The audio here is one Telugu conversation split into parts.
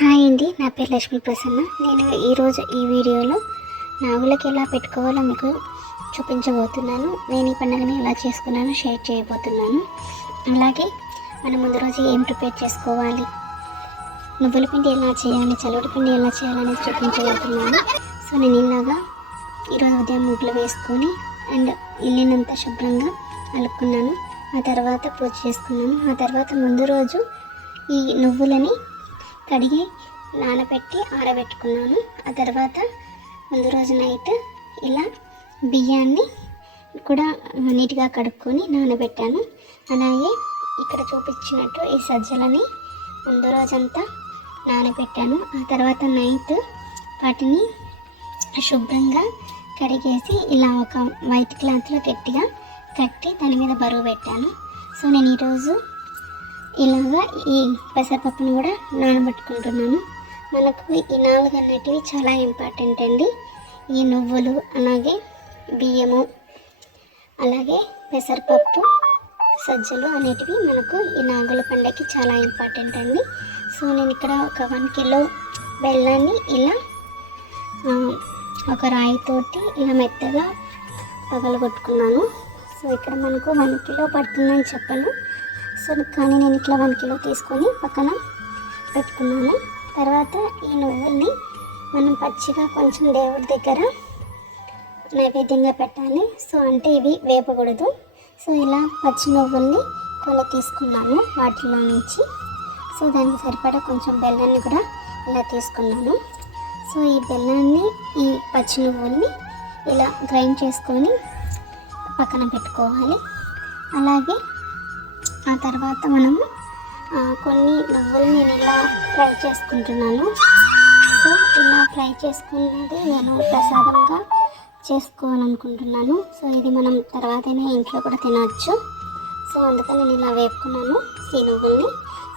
హాయ్ అండి, నా పేరు లక్ష్మీ ప్రసన్న. నేను ఈరోజు ఈ వీడియోలో నాగులకి ఎలా పెట్టుకోవాలో మీకు చూపించబోతున్నాను. నేను ఈ పండుగని ఎలా చేసుకున్నానో షేర్ చేయబోతున్నాను. అలాగే మనం ముందు రోజు ఏం ప్రిపేర్ చేసుకోవాలి, నువ్వుల పిండి ఎలా చేయాలి, చలివిడి పిండి ఎలా చేయాలనేది చూపించబోతున్నాను. సో నేను ఇలాగా ఈరోజు ఉదయం ముగ్గులు వేసుకొని అండ్ ఇల్లునంతా శుభ్రంగా అలుక్కున్నాను. ఆ తర్వాత పూజ చేసుకున్నాను. ఆ తర్వాత ముందు రోజు ఈ నువ్వులని కడిగి నానబెట్టి ఆరబెట్టుకున్నాను. ఆ తర్వాత ముందు రోజు నైట్ ఇలా బియ్యాన్ని కూడా నీట్గా కడుక్కొని నానబెట్టాను. అలాగే ఇక్కడ చూపించినట్టు ఈ సజ్జలని ముందు రోజంతా నానబెట్టాను. ఆ తర్వాత నైట్ వాటిని శుభ్రంగా కడిగేసి ఇలా ఒక వైట్ క్లాత్లో గట్టిగా కట్టి దాని మీద బరువు పెట్టాను. సో నేను ఈరోజు ఇలాగా ఈ పెసరపప్పును కూడా నానబెట్టుకుంటున్నాను. మనకు ఈ 4 అన్నిటివి చాలా ఇంపార్టెంట్ అండి. ఈ నువ్వులు, అలాగే బియ్యము, అలాగే పెసరపప్పు, సజ్జలు అనేటివి మనకు ఈ నాగుల పండగకి చాలా ఇంపార్టెంట్ అండి. సో నేను ఇక్కడ ఒక 1 కిలో బెల్లాన్ని ఇలా ఒక రాయితోటి ఇలా మెత్తగా పగలగొట్టుకున్నాను. సో ఇక్కడ మనకు 1 కిలో పడుతుందని చెప్పను. సో కానీ నేను ఇట్లా 1 కిలో తీసుకొని పక్కన పెట్టుకున్నాను. తర్వాత ఈ నువ్వుల్ని మనం పచ్చిగా కొంచెం దేవుడి దగ్గర నైవేద్యంగా పెట్టాలి. సో అంటే ఇవి వేపకూడదు. సో ఇలా పచ్చి నువ్వుల్ని కొన్ని తీసుకున్నాను వాటిలో నుంచి. సో దానికి సరిపడా కొంచెం బెల్లాన్ని కూడా ఇలా తీసుకున్నాను. సో ఈ బెల్లాన్ని, ఈ పచ్చి నువ్వుల్ని ఇలా గ్రైండ్ చేసుకొని పక్కన పెట్టుకోవాలి. అలాగే ఆ తర్వాత మనము కొన్ని నువ్వులు నేను ఇలా ఫ్రై చేసుకుంటున్నాను. సో ఇలా ఫ్రై చేసుకున్నది నేను ప్రసాదంగా చేసుకోవాలనుకుంటున్నాను. సో ఇది మనం తర్వాతనే ఇంట్లో కూడా తినవచ్చు. సో అందుకని నేను ఇలా వేపుకున్నాను ఈ నువ్వుల్ని.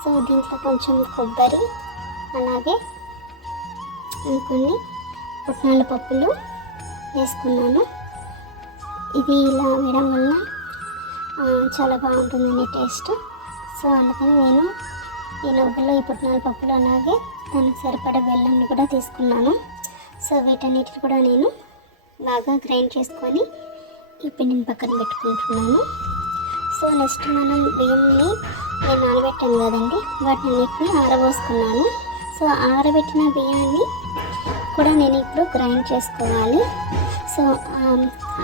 సో దీంట్లో కొంచెం కొబ్బరి, అలాగే కొన్ని పుట్నాల పప్పులు వేసుకున్నాను. ఇది ఇలా వేయడం వల్ల చాలా బాగుంటుందండి టేస్ట్. సో అందుకని నేను ఈ నువ్వులు, ఈ పుట్నాల పప్పులు, అలాగే దానికి సరిపడా బెల్లాన్ని కూడా తీసుకున్నాను. సో వీటన్నిటిని కూడా నేను బాగా గ్రైండ్ చేసుకొని ఈ పిండిని పక్కన పెట్టుకుంటున్నాను. సో నెక్స్ట్ మనం బియ్యంని నేను నానబెట్టాను కదండి, వాటినన్నిటిని ఆరబోసుకున్నాను. సో ఆరబెట్టిన బియ్యాన్ని కూడా నేను ఇప్పుడు గ్రైండ్ చేసుకోవాలి. సో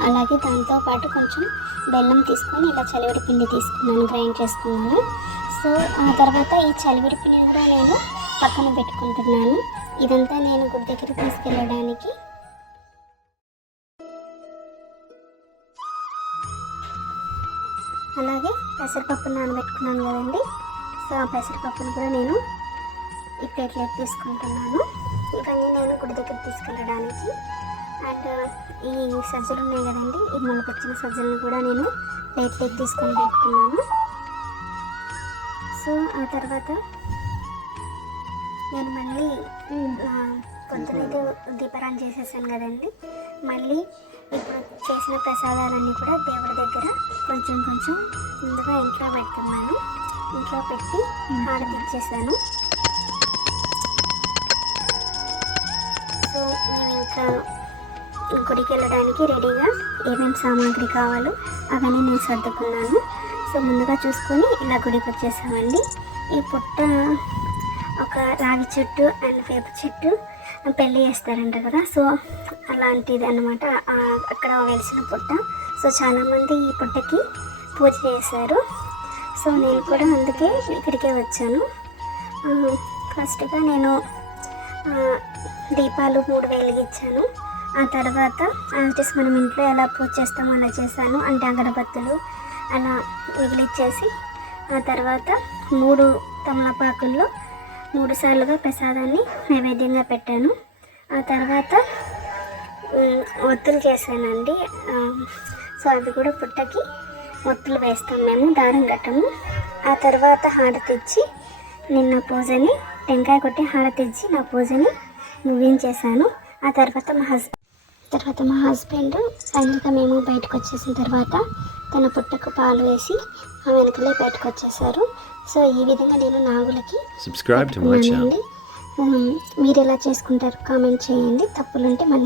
అలాగే దాంతోపాటు కొంచెం బెల్లం తీసుకొని ఇలా చలివిడి పిండి తీసుకున్నాను, గ్రైండ్ చేసుకున్నాను. సో ఆ తర్వాత ఈ చలివిడి పిండిని కూడా నేను పక్కన పెట్టుకుంటున్నాను. ఇదంతా నేను గుడి దగ్గర తీసుకెళ్ళడానికి. అలాగే పెసరపప్పు నానబెట్టుకున్నాను కదండి. సో ఆ పెసరపప్పును కూడా నేను ఈ ప్లేట్లోకి తీసుకుంటున్నాను. ఇవన్నీ నేను గుడి దగ్గర తీసుకెళ్ళడానికి. అండ్ ఈ సజ్జలు ఉన్నాయి కదండి, ఈ మొలకొచ్చిన సజ్జలను కూడా నేను ప్లేట్లోకి తీసుకొని పెట్టుకున్నాను. సో ఆ తర్వాత నేను మళ్ళీ పొద్దునైతే దీపారాయణ చేసేసాను కదండి. మళ్ళీ ఇప్పుడు చేసిన ప్రసాదాలన్నీ కూడా దేవుడి దగ్గర కొంచెం కొంచెం ముందుగా ఇంట్లో పెడుతున్నాను. ఇంట్లో పెట్టి హారతి ఇచ్చేసాను. సో నేను ఇంకా గుడికి వెళ్ళడానికి రెడీగా ఏమేమి సామాగ్రి కావాలో అవన్నీ నేను సర్దుకున్నాను. సో ముందుగా చూసుకొని ఇలా గుడికి వచ్చేసామండి. ఈ పుట్ట ఒక రాగి చెట్టు అండ్ వేప చెట్టు పెళ్ళి చేస్తారంట కదా, సో అలాంటిది అన్నమాట అక్కడ వెలిసిన పుట్ట. సో చాలామంది ఈ పుట్టకి పూజ చేశారు. సో నేను కూడా అందుకే ఇక్కడికే వచ్చాను. ఫస్ట్గా నేను దీపాలు 3 వెలిగించాను. ఆ తర్వాత జస్ట్ మనం ఇంట్లో ఎలా పూజ చేస్తామో అలా చేశాను. అంటే అగరబత్తులు అలా మిగిలిచ్చేసి ఆ తర్వాత 3 తమలపాకుల్లో 3 సార్లుగా ప్రసాదాన్ని నైవేద్యంగా పెట్టాను. ఆ తర్వాత ఒత్తులు చేశానండి. సో అవి కూడా పుట్టకి ఒత్తులు వేస్తాం మేము, దారం కట్టము. ఆ తర్వాత హారతి ఇచ్చి నిన్న పూజని టెంకాయ కొట్టి హారతి ఇచ్చి నా పూజని ముగించేశాను. ఆ తర్వాత మా హస్బెండ్ ఫైనల్గా మేము బయటకు వచ్చేసిన తర్వాత తన పుట్టకు పాలు వేసి ఆ వెనకలే బయటకు వచ్చేసారు. సో ఈ విధంగా నేను నాగులకి subscribe to my channel. మీరు ఎలా చేసుకుంటారు కామెంట్ చేయండి. తప్పులుంటే మన